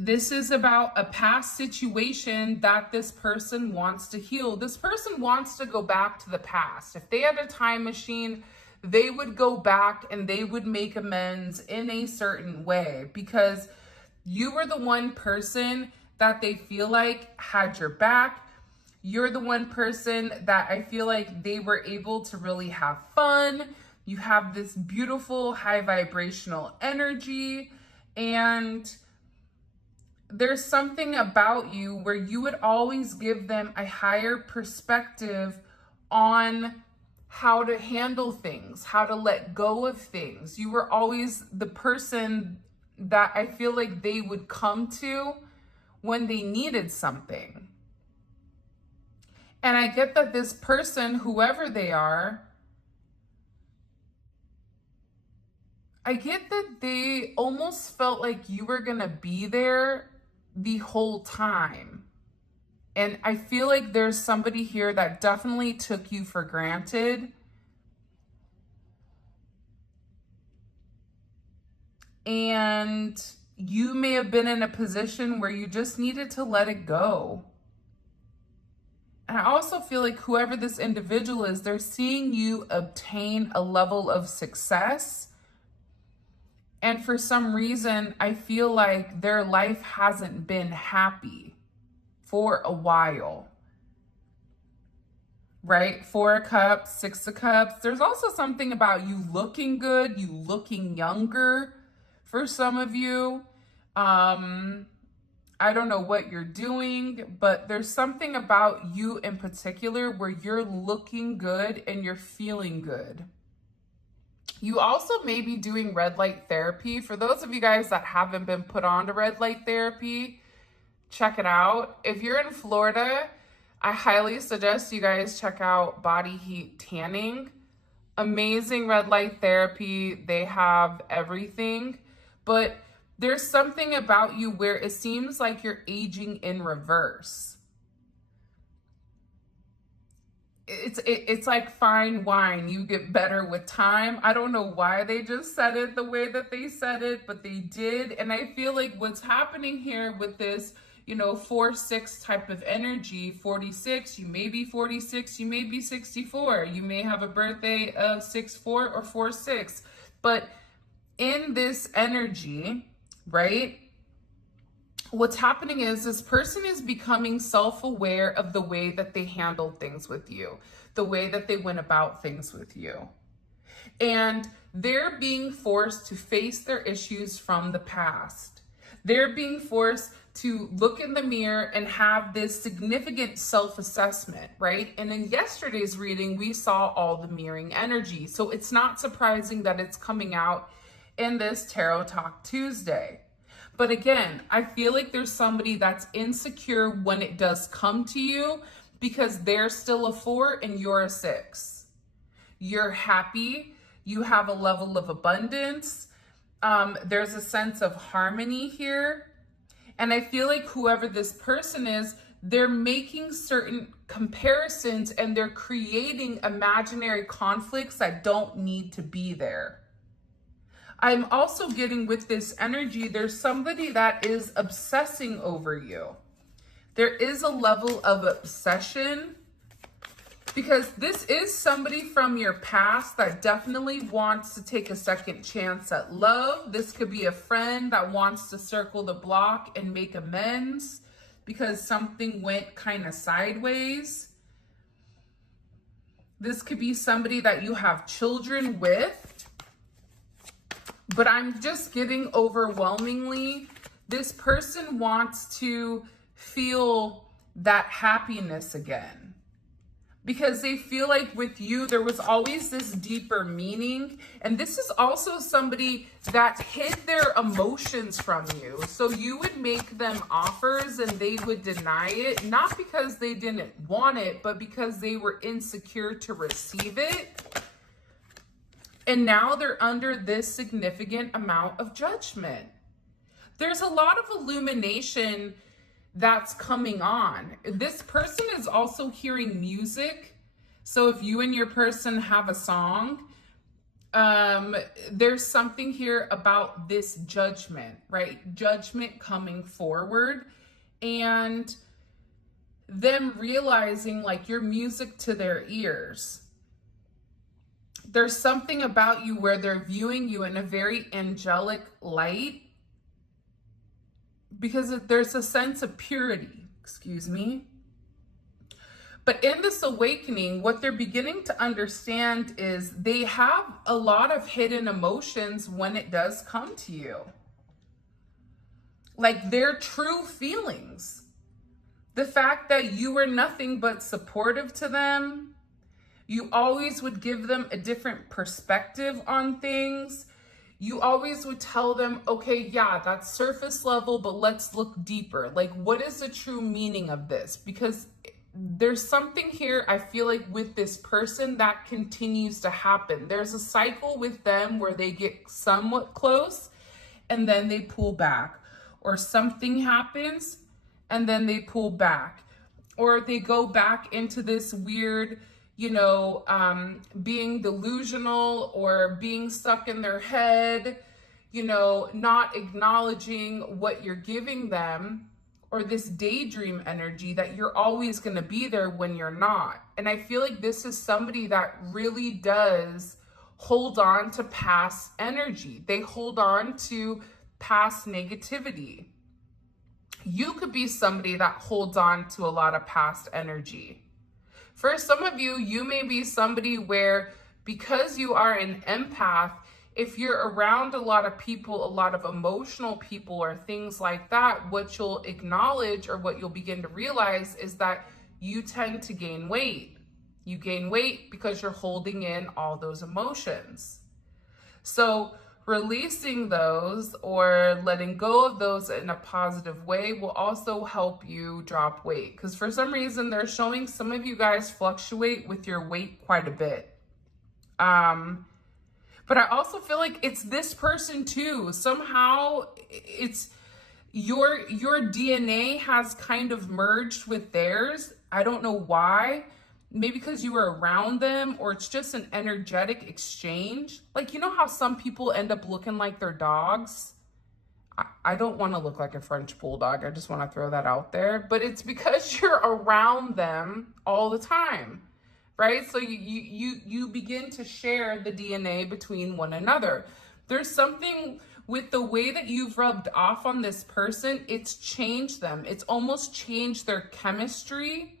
This is about a past situation that this person wants to heal. This person wants to go back to the past. If they had a time machine, they would go back and they would make amends in a certain way, because you were the one person that they feel like had your back. You're the one person that I feel like they were able to really have fun. You have this beautiful high vibrational energy, and there's something about you where you would always give them a higher perspective on how to handle things, how to let go of things. You were always the person that I feel like they would come to when they needed something. And I get that this person, whoever they are, I get that they almost felt like you were going to be there the whole time. And I feel like there's somebody here that definitely took you for granted. And you may have been in a position where you just needed to let it go. And I also feel like whoever this individual is, they're seeing you obtain a level of success. And for some reason, I feel like their life hasn't been happy for a while, right? 4 of Cups, 6 of Cups. There's also something about you looking good, you looking younger for some of you. I don't know what you're doing, but there's something about you in particular where you're looking good and you're feeling good. You also may be doing red light therapy. For those of you guys that haven't been put on to red light therapy, check it out. If you're in Florida, I highly suggest you guys check out Body Heat Tanning. Amazing red light therapy. They have everything. But there's something about you where it seems like you're aging in reverse. It's like fine wine. You get better with time. I don't know why they just said it the way that they said it, but they did. And I feel like what's happening here with this, 4-6 type of energy, 46, you may be 46, you may be 64. You may have a birthday of 6-4 or 4-6. But in this energy, right? What's happening is this person is becoming self-aware of the way that they handled things with you, the way that they went about things with you. And they're being forced to face their issues from the past. They're being forced to look in the mirror and have this significant self-assessment, right? And in yesterday's reading, we saw all the mirroring energy. So it's not surprising that it's coming out in this Tarot Talk Tuesday. But again, I feel like there's somebody that's insecure when it does come to you because they're still a 4 and you're a 6. You're happy. You have a level of abundance. There's a sense of harmony here. And I feel like whoever this person is, they're making certain comparisons and they're creating imaginary conflicts that don't need to be there. I'm also getting with this energy, there's somebody that is obsessing over you. There is a level of obsession because this is somebody from your past that definitely wants to take a second chance at love. This could be a friend that wants to circle the block and make amends because something went kind of sideways. This could be somebody that you have children with. But I'm just getting overwhelmingly, this person wants to feel that happiness again. Because they feel like with you, there was always this deeper meaning. And this is also somebody that hid their emotions from you. So you would make them offers and they would deny it, not because they didn't want it, but because they were insecure to receive it. And now they're under this significant amount of judgment. There's a lot of illumination that's coming on. This person is also hearing music. So if you and your person have a song, There's something here about this judgment, right? Judgment coming forward and them realizing like you're music to their ears. There's something about you where they're viewing you in a very angelic light because there's a sense of purity, excuse me. But in this awakening, what they're beginning to understand is they have a lot of hidden emotions when it does come to you. Like their true feelings. The fact that you were nothing but supportive to them. You always would give them a different perspective on things. You always would tell them, okay, yeah, that's surface level, but let's look deeper. Like, what is the true meaning of this? Because there's something here, I feel like, with this person that continues to happen. There's a cycle with them where they get somewhat close and then they pull back. Or something happens and then they pull back. Or they go back into this weird, being delusional or being stuck in their head, not acknowledging what you're giving them, or this daydream energy that you're always going to be there when you're not. And I feel like this is somebody that really does hold on to past energy. They hold on to past negativity. You could be somebody that holds on to a lot of past energy. For some of you, you may be somebody where, because you are an empath, if you're around a lot of people, a lot of emotional people or things like that, what you'll acknowledge or what you'll begin to realize is that you tend to gain weight. You gain weight because you're holding in all those emotions. So releasing those or letting go of those in a positive way will also help you drop weight. Because for some reason, they're showing some of you guys fluctuate with your weight quite a bit. But I also feel like it's this person too. Somehow it's your DNA has kind of merged with theirs. I don't know why. Maybe because you were around them, or it's just an energetic exchange. Like, you know how some people end up looking like their dogs? I don't want to look like a French bulldog. I just want to throw that out there. But it's because you're around them all the time, right? So you begin to share the DNA between one another. There's something with the way that you've rubbed off on this person. It's changed them. It's almost changed their chemistry.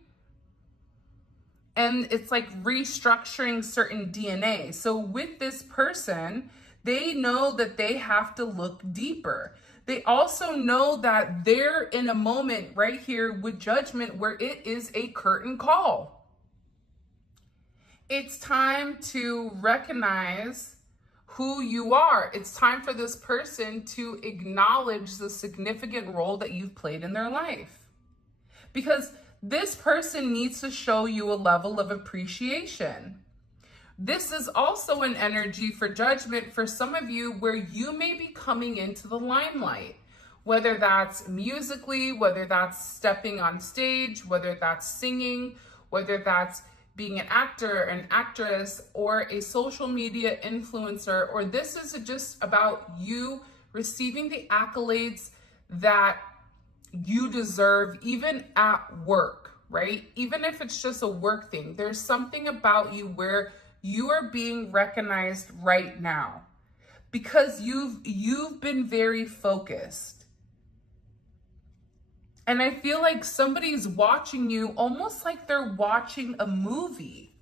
And it's like restructuring certain DNA. So with this person, they know that they have to look deeper. They also know that they're in a moment right here with judgment where it is a curtain call. It's time to recognize who you are. It's time for this person to acknowledge the significant role that you've played in their life. Because this person needs to show you a level of appreciation. This is also an energy for judgment for some of you where you may be coming into the limelight, whether that's musically, whether that's stepping on stage, whether that's singing, whether that's being an actor, an actress, or a social media influencer, or this is just about you receiving the accolades that you deserve, even at work, right? Even if it's just a work thing, there's something about you where you are being recognized right now because you've been very focused. And I feel like somebody's watching you almost like they're watching a movie.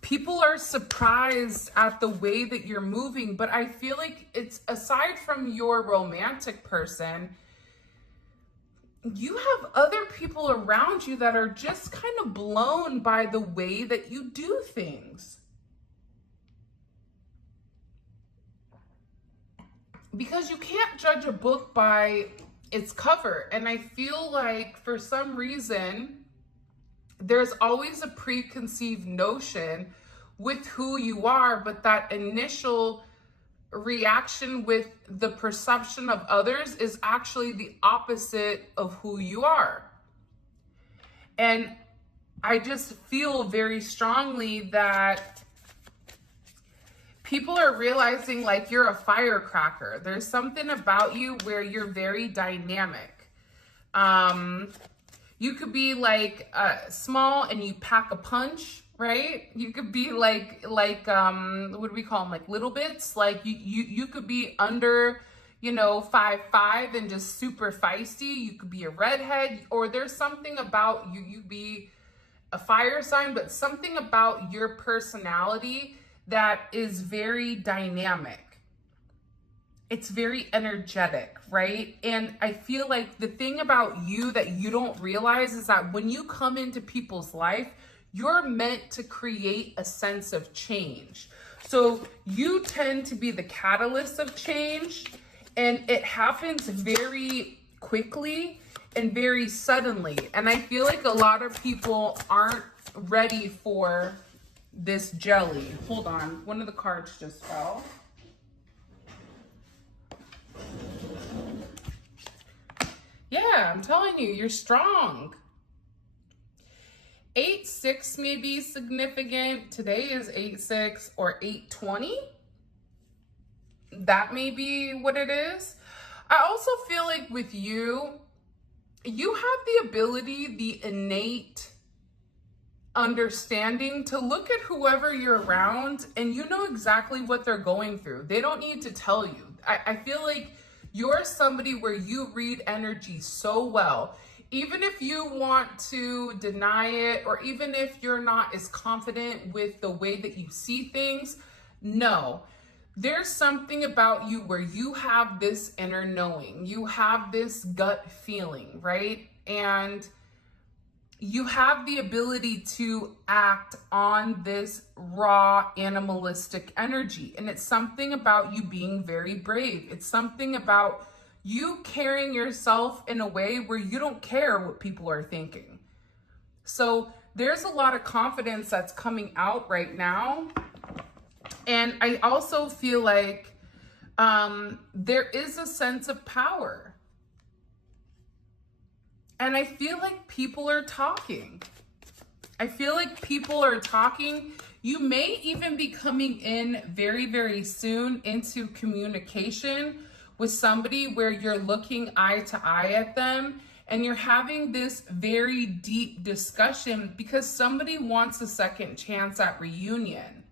People are surprised at the way that you're moving, but I feel like it's, aside from your romantic person, you have other people around you that are just kind of blown by the way that you do things. Because you can't judge a book by its cover. And I feel like for some reason, there's always a preconceived notion with who you are, but that initial reaction with the perception of others is actually the opposite of who you are. And I just feel very strongly that people are realizing like you're a firecracker. There's something about you where you're very dynamic. You could be like small and you pack a punch, right? You could be like what do we call them? Like little bits. Like you could be under, you know, 5'5" and just super feisty. You could be a redhead, or there's something about you. You be a fire sign, but something about your personality that is very dynamic. It's very energetic, right? And I feel like the thing about you that you don't realize is that when you come into people's life, you're meant to create a sense of change. So you tend to be the catalyst of change, and it happens very quickly and very suddenly. And I feel like a lot of people aren't ready for this jelly. Hold on, one of the cards just fell. Yeah, I'm telling you, you're strong. 8-6 may be significant. Today is 8-6 or 8-20. That may be what it is. I also feel like with you, you have the ability, the innate understanding to look at whoever you're around and you know exactly what they're going through. They don't need to tell you. I feel like you're somebody where you read energy so well. Even if you want to deny it, or even if you're not as confident with the way that you see things, no. There's something about you where you have this inner knowing. You have this gut feeling, right? And you have the ability to act on this raw animalistic energy. And it's something about you being very brave. It's something about you carrying yourself in a way where you don't care what people are thinking. So there's a lot of confidence that's coming out right now. And I also feel like there is a sense of power. And I feel like people are talking. I feel like people are talking. You may even be coming in very, very soon into communication with somebody where you're looking eye to eye at them and you're having this very deep discussion because somebody wants a second chance at reunion.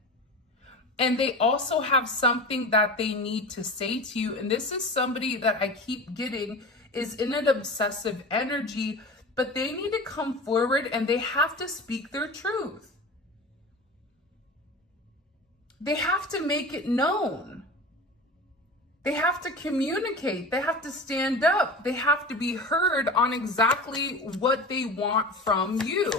And they also have something that they need to say to you. And this is somebody that I keep getting is in an obsessive energy, but they need to come forward and they have to speak their truth. They have to make it known. They have to communicate. They have to stand up. They have to be heard on exactly what they want from you.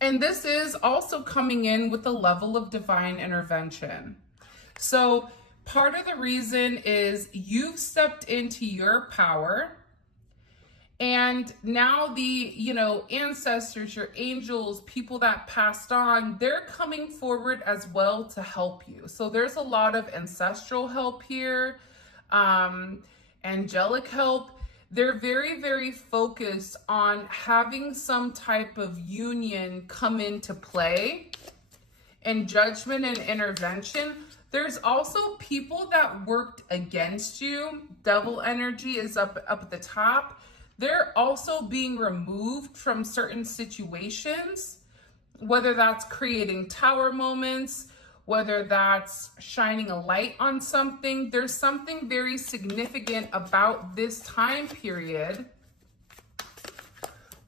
And this is also coming in with a level of divine intervention. So part of the reason is you've stepped into your power, and now the, ancestors, your angels, people that passed on, they're coming forward as well to help you. So there's a lot of ancestral help here, angelic help. They're very, very focused on having some type of union come into play, and judgment and intervention. There's also people that worked against you. Devil energy is up at the top. They're also being removed from certain situations, whether that's creating tower moments, whether that's shining a light on something. There's something very significant about this time period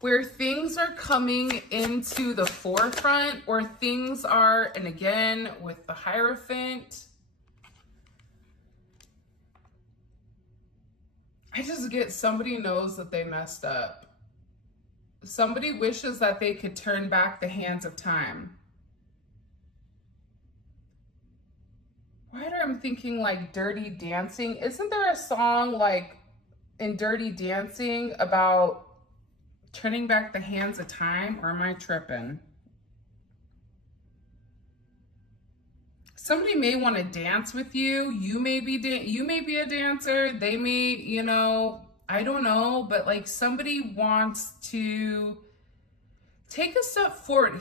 where things are coming into the forefront, or things are, and again, with the Hierophant, I just get somebody knows that they messed up. Somebody wishes that they could turn back the hands of time. Why am I thinking like Dirty Dancing? Isn't there a song like in Dirty Dancing about turning back the hands of time, or am I tripping? Somebody may want to dance with you. You may be a dancer. They may, I don't know, but like somebody wants to take a step forward.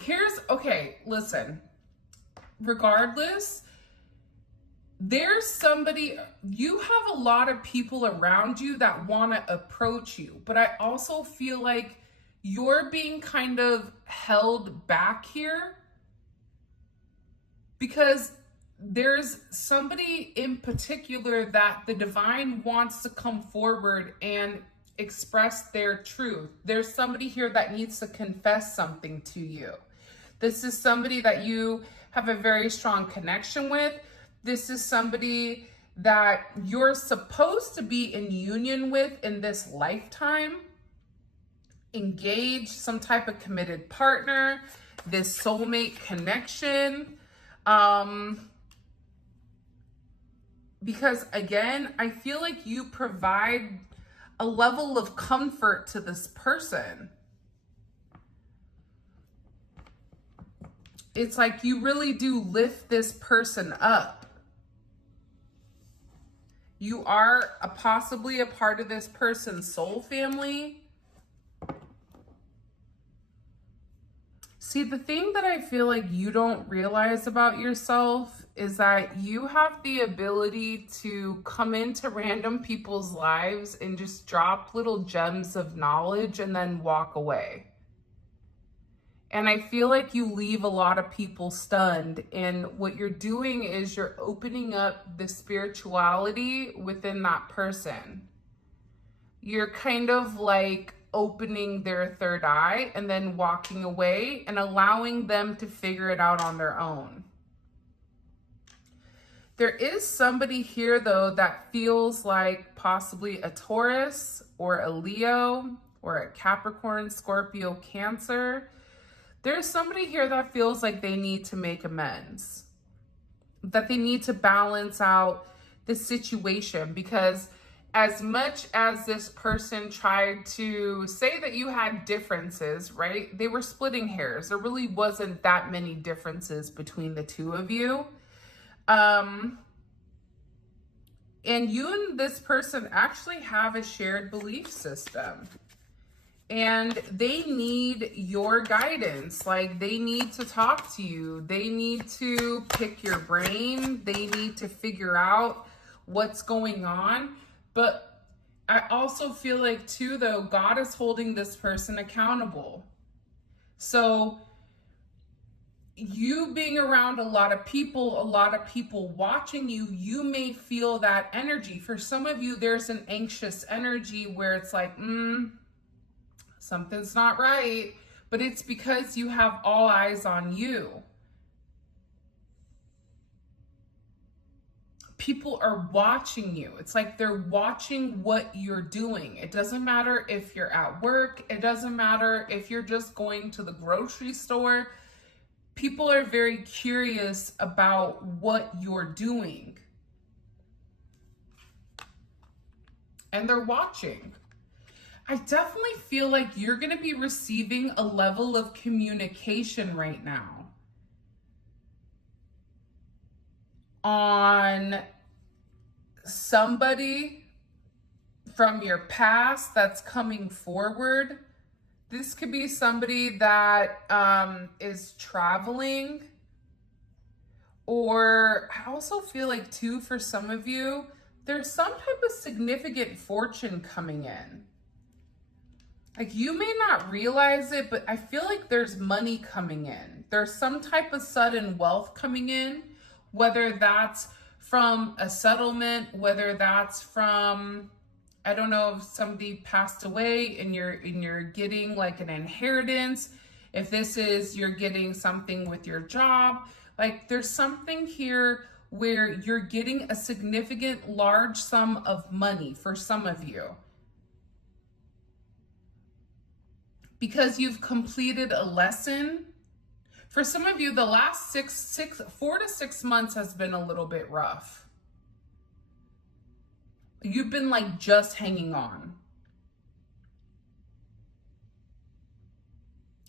Okay, listen. regardless, there's somebody, you have a lot of people around you that want to approach you, but I also feel like you're being kind of held back here because there's somebody in particular that the divine wants to come forward and express their truth. There's somebody here that needs to confess something to you. This is somebody that you have a very strong connection with. This is somebody that you're supposed to be in union with in this lifetime. Engaged, some type of committed partner, this soulmate connection. Because again, I feel like you provide a level of comfort to this person. It's like you really do lift this person up. You are possibly a part of this person's soul family. See, the thing that I feel like you don't realize about yourself is that you have the ability to come into random people's lives and just drop little gems of knowledge and then walk away. And I feel like you leave a lot of people stunned. And what you're doing is you're opening up the spirituality within that person. You're kind of like opening their third eye and then walking away and allowing them to figure it out on their own. There is somebody here though that feels like possibly a Taurus or a Leo or a Capricorn, Scorpio, Cancer. There's somebody here that feels like they need to make amends, that they need to balance out the situation, because as much as this person tried to say that you had differences, right? They were splitting hairs. There really wasn't that many differences between the two of you. And you and this person actually have a shared belief system. And they need your guidance. Like, they need to talk to you. They need to pick your brain. They need to figure out what's going on. But I also feel like too, though, God is holding this person accountable. So you being around a lot of people watching you, you may feel that energy. For some of you, there's an anxious energy where it's like, something's not right, but it's because you have all eyes on you. People are watching you. It's like they're watching what you're doing. It doesn't matter if you're at work. It doesn't matter if you're just going to the grocery store. People are very curious about what you're doing. And they're watching. I definitely feel like you're going to be receiving a level of communication right now on somebody from your past that's coming forward. This could be somebody that is traveling. Or I also feel like too, for some of you, there's some type of significant fortune coming in. Like, you may not realize it, but I feel like there's money coming in. There's some type of sudden wealth coming in, whether that's from a settlement, whether that's from, I don't know, if somebody passed away and you're getting like an inheritance. If this is, you're getting something with your job. Like, there's something here where you're getting a significant large sum of money for some of you. Because you've completed a lesson. For some of you, the last 4 to 6 months has been a little bit rough. You've been like just hanging on.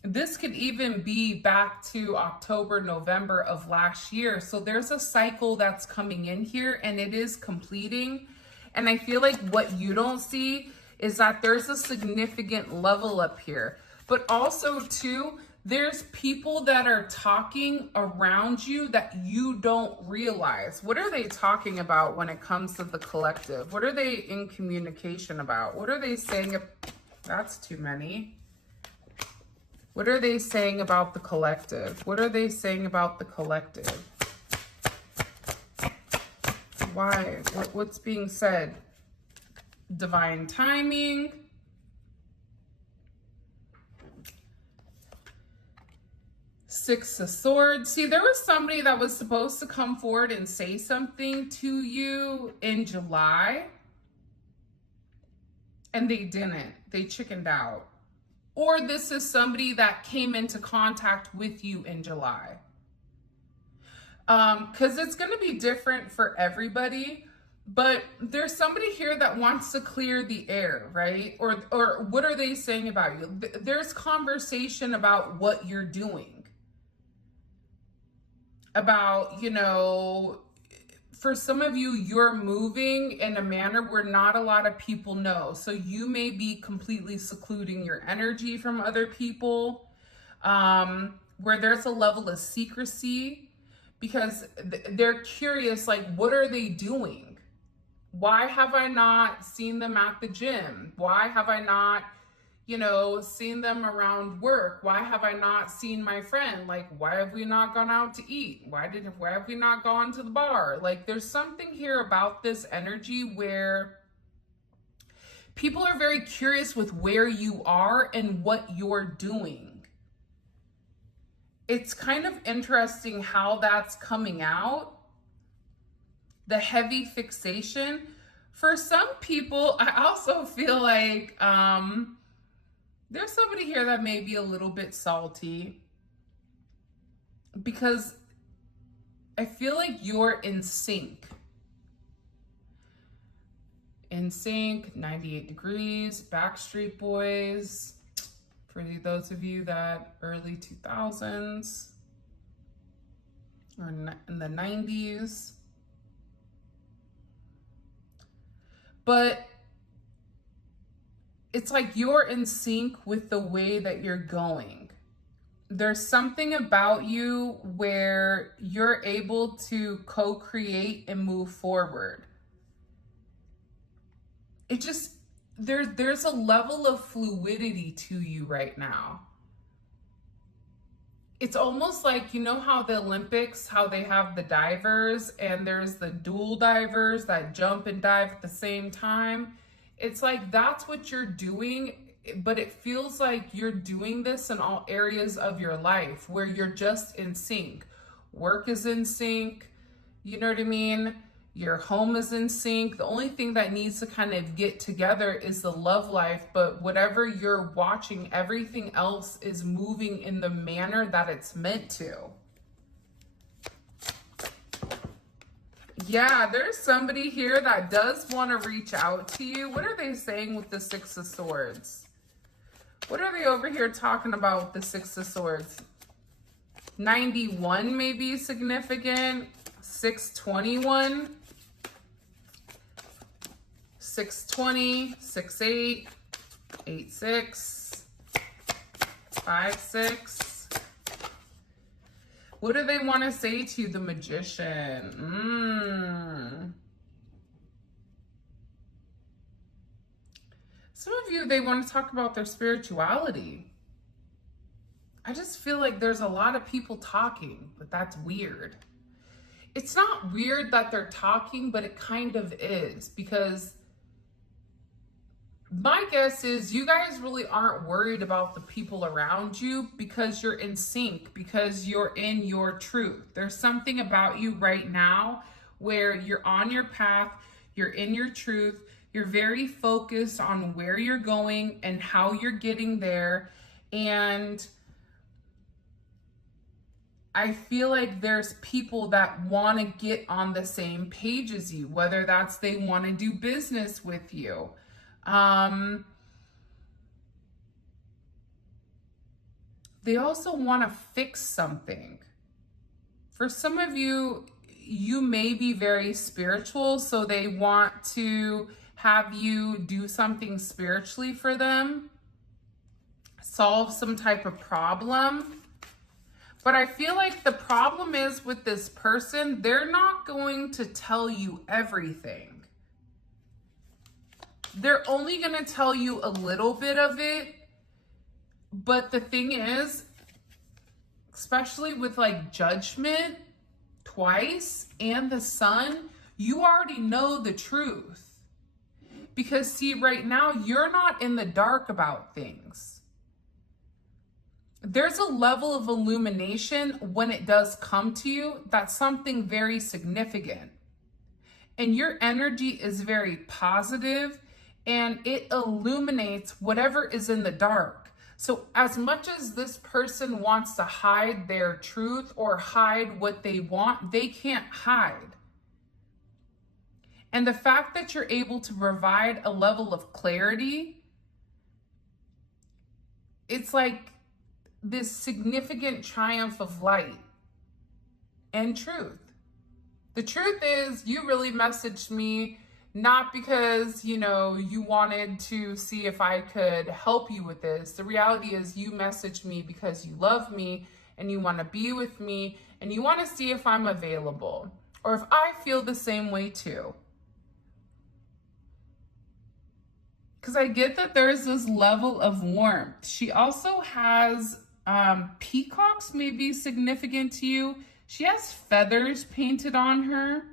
This could even be back to October, November of last year. So there's a cycle that's coming in here and it is completing. And I feel like what you don't see is that there's a significant level up here. But also too, There's people that are talking around you that you don't realize. What are they talking about when it comes to the collective? What are they in communication about? What are they saying? That's too many. What are they saying about the collective? What are they saying about the collective? Why? What's being said? Divine timing. Six of Swords. See, there was somebody that was supposed to come forward and say something to you in July, and they didn't. They chickened out. Or this is somebody that came into contact with you in July. Because it's going to be different for everybody, but there's somebody here that wants to clear the air, right? Or what are they saying about you? There's conversation about what you're doing. About, you know, for some of you, you're moving in a manner where not a lot of people know. So you may be completely secluding your energy from other people, where there's a level of secrecy, because they're curious, like, what are they doing? Why have I not seen them at the gym? Why have I not, you know, seen them around work? Why have I not seen my friend? Like, why have we not gone out to eat? Why have we not gone to the bar? Like, there's something here about this energy where people are very curious with where you are and what you're doing. It's kind of interesting how that's coming out. The heavy fixation. For some people, I also feel like, there's somebody here that may be a little bit salty because I feel like you're in sync. In sync, 98 Degrees, Backstreet Boys, for those of you that early 2000s or in the 90s. But it's like you're in sync with the way that you're going. There's something about you where you're able to co-create and move forward. It just, there's a level of fluidity to you right now. It's almost like, you know how the Olympics, how they have the divers and there's the dual divers that jump and dive at the same time? It's like that's what you're doing, but it feels like you're doing this in all areas of your life where you're just in sync. Work is in sync, you know what I mean? Your home is in sync. The only thing that needs to kind of get together is the love life, but whatever you're watching, everything else is moving in the manner that it's meant to. Yeah, there's somebody here that does want to reach out to you. What are they saying with the Six of Swords? What are they over here talking about with the Six of Swords? 91 may be significant. 621. 620, 68, 86, 56. What do they want to say to you, the Magician? Some of you, they want to talk about their spirituality. I just feel like there's a lot of people talking, but that's weird. It's not weird that they're talking, but it kind of is, because my guess is you guys really aren't worried about the people around you because you're in sync, because you're in your truth. There's something about you right now where you're on your path, you're in your truth, you're very focused on where you're going and how you're getting there. And I feel like there's people that want to get on the same page as you, whether that's they want to do business with you. They also want to fix something. For some of you, you may be very spiritual, so they want to have you do something spiritually for them, solve some type of problem. But I feel like the problem is with this person, they're not going to tell you everything. They're only going to tell you a little bit of it. But the thing is, especially with like Judgment twice and the Sun, you already know the truth. Because see, right now, you're not in the dark about things. There's a level of illumination when it does come to you that's something very significant. And your energy is very positive and it illuminates whatever is in the dark. So as much as this person wants to hide their truth or hide what they want, they can't hide. And the fact that you're able to provide a level of clarity, it's like this significant triumph of light and truth. The truth is, you really messaged me not because, you know, you wanted to see if I could help you with this. The reality is you messaged me because you love me and you want to be with me and you want to see if I'm available or if I feel the same way too. Because I get that there's this level of warmth. She also has peacocks, may be significant to you. She has feathers painted on her.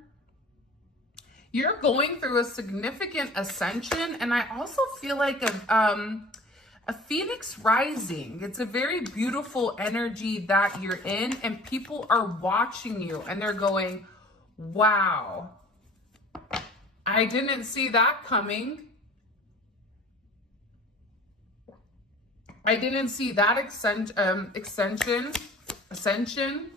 You're going through a significant ascension, and I also feel like a phoenix rising. It's a very beautiful energy that you're in, and people are watching you, and they're going, wow, I didn't see that coming. I didn't see that ascension.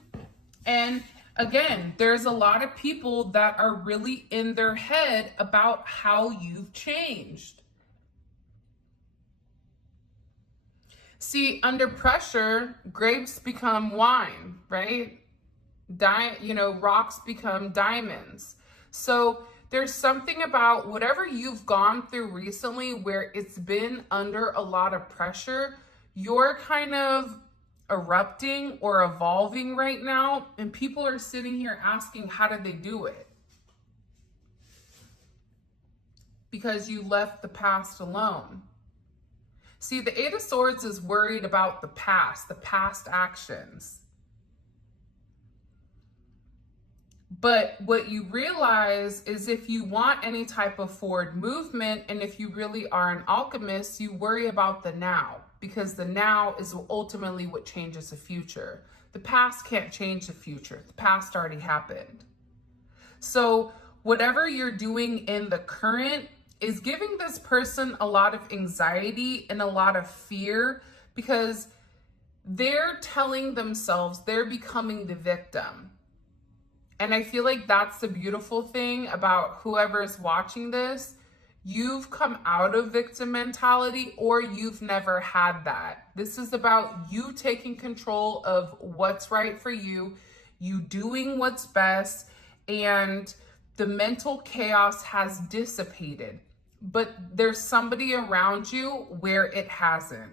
And again, there's a lot of people that are really in their head about how you've changed. See, under pressure, grapes become wine, right? Rocks become diamonds. So there's something about whatever you've gone through recently where it's been under a lot of pressure, you're kind of erupting or evolving right now, and people are sitting here asking, how did they do it? Because you left the past alone. See, the Eight of Swords is worried about the past actions. But what you realize is if you want any type of forward movement, and if you really are an alchemist, you worry about the now, because the now is ultimately what changes the future. The past can't change the future. The past already happened. So whatever you're doing in the current is giving this person a lot of anxiety and a lot of fear, because they're telling themselves they're becoming the victim. And I feel like that's the beautiful thing about whoever's watching this. You've come out of victim mentality, or you've never had that. This is about you taking control of what's right for you, you doing what's best, and the mental chaos has dissipated. But there's somebody around you where it hasn't.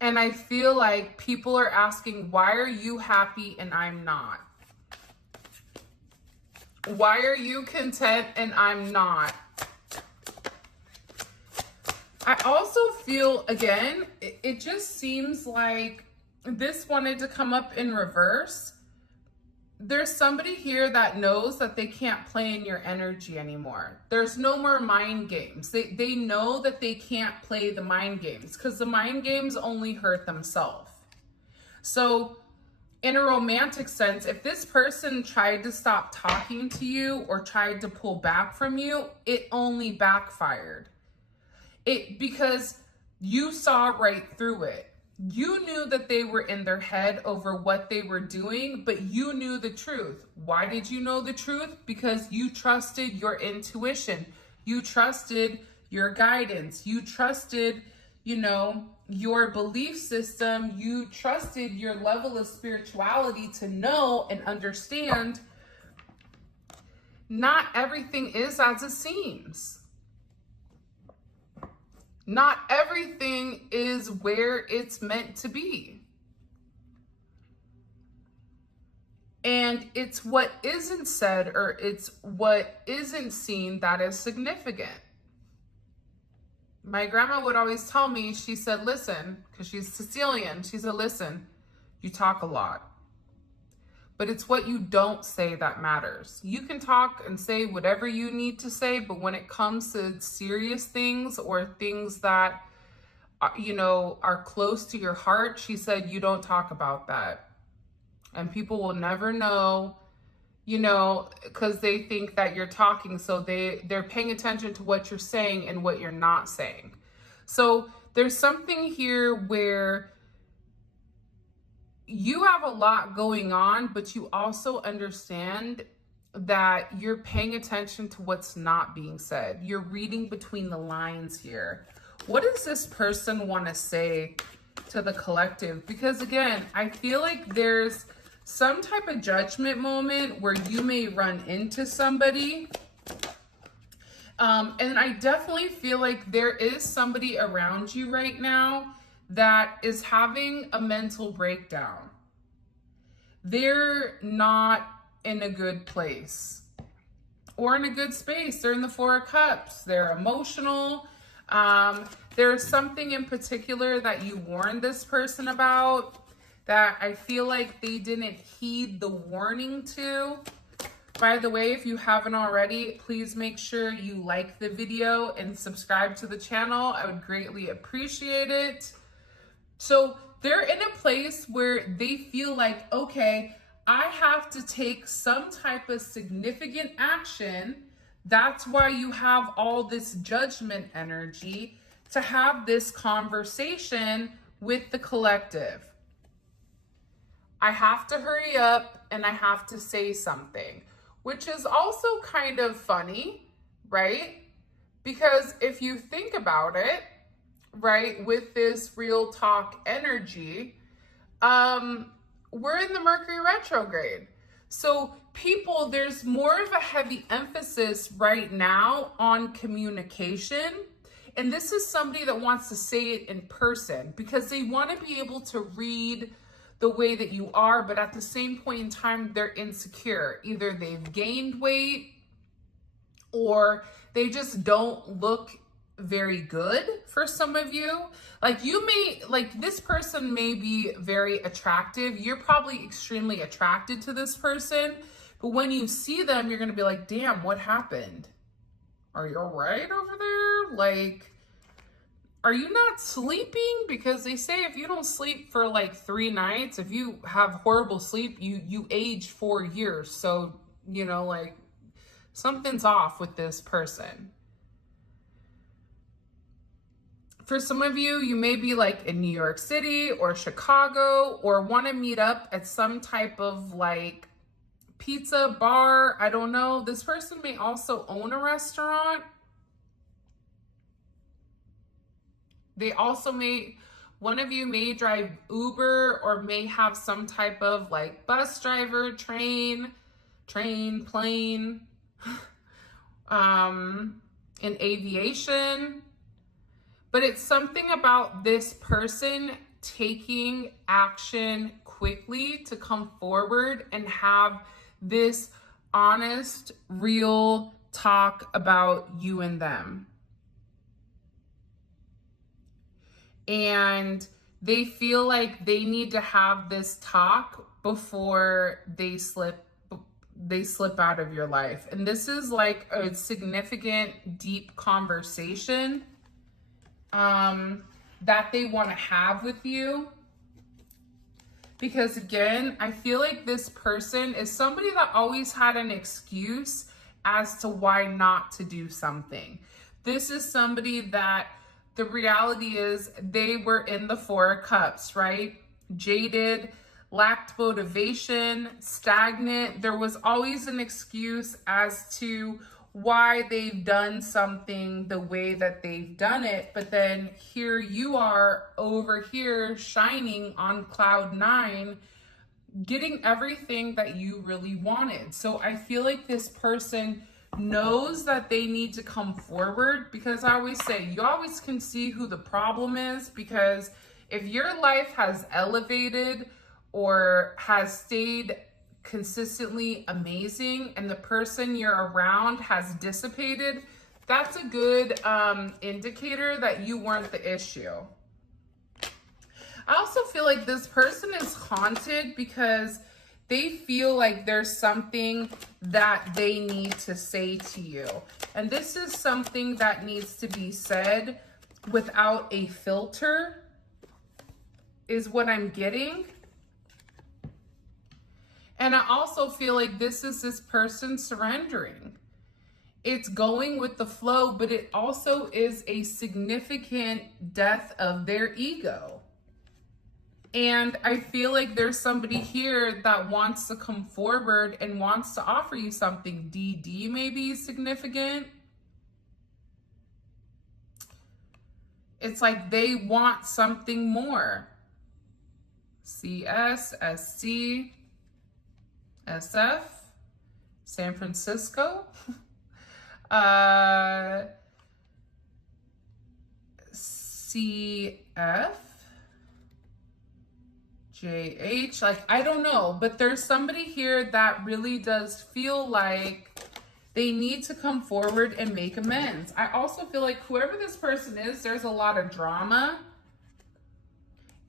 And I feel like people are asking, why are you happy and I'm not? Why are you content and I'm not? I also feel, again, it just seems like this wanted to come up in reverse. There's somebody here that knows that they can't play in your energy anymore. There's no more mind games. They know that they can't play the mind games, because the mind games only hurt themselves. So in a romantic sense, if this person tried to stop talking to you or tried to pull back from you, it only backfired. Because you saw right through it. You knew that they were in their head over what they were doing, but you knew the truth. Why did you know the truth? Because you trusted your intuition. You trusted your guidance. You trusted, your belief system. You trusted your level of spirituality to know and understand not everything is as it seems. Not everything is where it's meant to be. And it's what isn't said, or it's what isn't seen, that is significant. My grandma would always tell me, she said, listen, because she's Sicilian, she said, listen, you talk a lot, but it's what you don't say that matters. You can talk and say whatever you need to say, but when it comes to serious things or things that, you know, are close to your heart, she said, you don't talk about that. And people will never know, you know, because they think that you're talking. So they're paying attention to what you're saying and what you're not saying. So there's something here where you have a lot going on, but you also understand that you're paying attention to what's not being said. You're reading between the lines here. What does this person want to say to the collective? Because again, I feel like there's some type of judgment moment where you may run into somebody. And I definitely feel like there is somebody around you right now that is having a mental breakdown. They're not in a good place or in a good space. They're in the Four of Cups. They're emotional. There's something in particular that you warned this person about that I feel like they didn't heed the warning to. By the way, if you haven't already, please make sure you like the video and subscribe to the channel. I would greatly appreciate it. So they're in a place where they feel like, okay, I have to take some type of significant action. That's why you have all this judgment energy to have this conversation with the collective. I have to hurry up and I have to say something, which is also kind of funny, right? Because if you think about it, right, with this real talk energy, we're in the Mercury retrograde. So people, there's more of a heavy emphasis right now on communication. And this is somebody that wants to say it in person because they want to be able to read the way that you are, but at the same point in time, they're insecure. Either they've gained weight or they just don't look very good for some of you. Like you may, like this person may be very attractive. You're probably extremely attracted to this person, but when you see them, you're going to be like, damn, what happened? Are you all right over there? Like, are you not sleeping? Because they say if you don't sleep for like 3 nights, if you have horrible sleep, you age 4 years. So, you know, like something's off with this person. For some of you, you may be like in New York City or Chicago or want to meet up at some type of like pizza bar. I don't know. This person may also own a restaurant. They also one of you may drive Uber or may have some type of like bus driver, train, plane, in aviation. But it's something about this person taking action quickly to come forward and have this honest, real talk about you and them. And they feel like they need to have this talk before they slip out of your life. And this is like a significant, deep conversation that they want to have with you. Because again, I feel like this person is somebody that always had an excuse as to why not to do something. This is somebody that the reality is they were in the Four of Cups, right? Jaded, lacked motivation, stagnant. There was always an excuse as to why they've done something the way that they've done it. But then here you are over here shining on cloud 9, getting everything that you really wanted. So I feel like this person knows that they need to come forward, because I always say you always can see who the problem is, because if your life has elevated or has stayed consistently amazing and the person you're around has dissipated, that's a good indicator that you weren't the issue. I also feel like this person is haunted because they feel like there's something that they need to say to you. And this is something that needs to be said without a filter, is what I'm getting. And I also feel like this is this person surrendering. It's going with the flow, but it also is a significant death of their ego. And I feel like there's somebody here that wants to come forward and wants to offer you something. DD maybe significant. It's like they want something more. CS, SC, SF, San Francisco, CF, JH, like, I don't know, but there's somebody here that really does feel like they need to come forward and make amends. I also feel like whoever this person is, there's a lot of drama.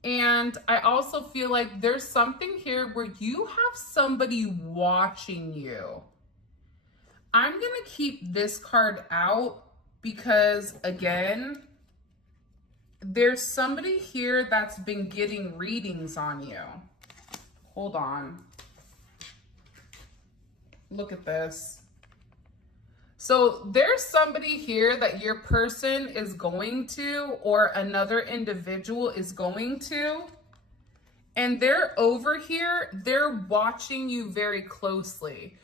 And I also feel like there's something here where you have somebody watching you. I'm going to keep this card out because, again, there's somebody here that's been getting readings on you. Hold on. Look at this. So there's somebody here that your person is going to, or another individual is going to, and they're over here, they're watching you very closely.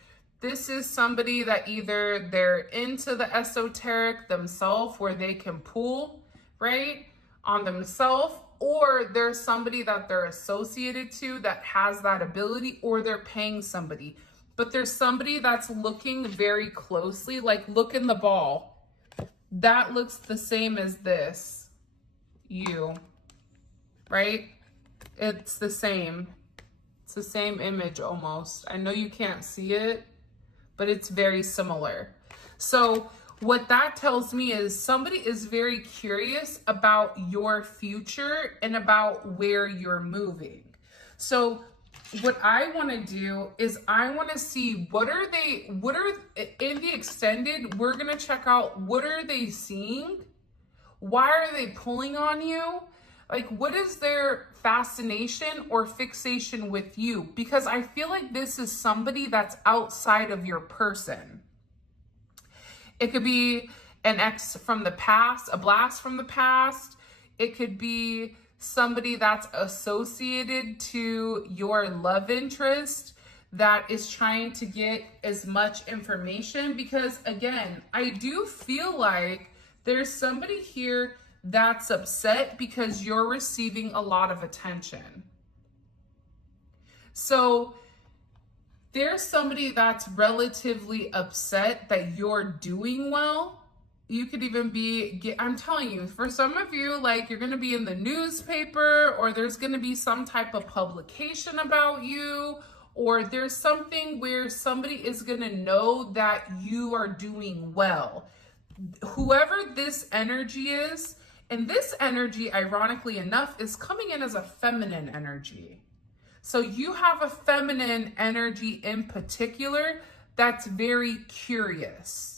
This is somebody that either they're into the esoteric themselves, where they can pull, right, on themselves, or there's somebody that they're associated to that has that ability, or they're paying somebody. But there's somebody that's looking very closely, like, look in the ball. That looks the same as this. You, right? It's the same. It's the same image almost. I know you can't see it, but it's very similar. So what that tells me is somebody is very curious about your future and about where you're moving. So what I want to do is I want to see what are in the extended, we're going to check out what are they seeing? Why are they pulling on you? Like, what is their fascination or fixation with you? Because I feel like this is somebody that's outside of your person. It could be an ex from the past, a blast from the past. It could be somebody that's associated to your love interest that is trying to get as much information, because again, I do feel like there's somebody here that's upset because you're receiving a lot of attention. So there's somebody that's relatively upset that you're doing well. You could even be, I'm telling you, for some of you, like, you're going to be in the newspaper, or there's going to be some type of publication about you, or there's something where somebody is going to know that you are doing well. Whoever this energy is, and this energy, ironically enough, is coming in as a feminine energy. So you have a feminine energy in particular that's very curious.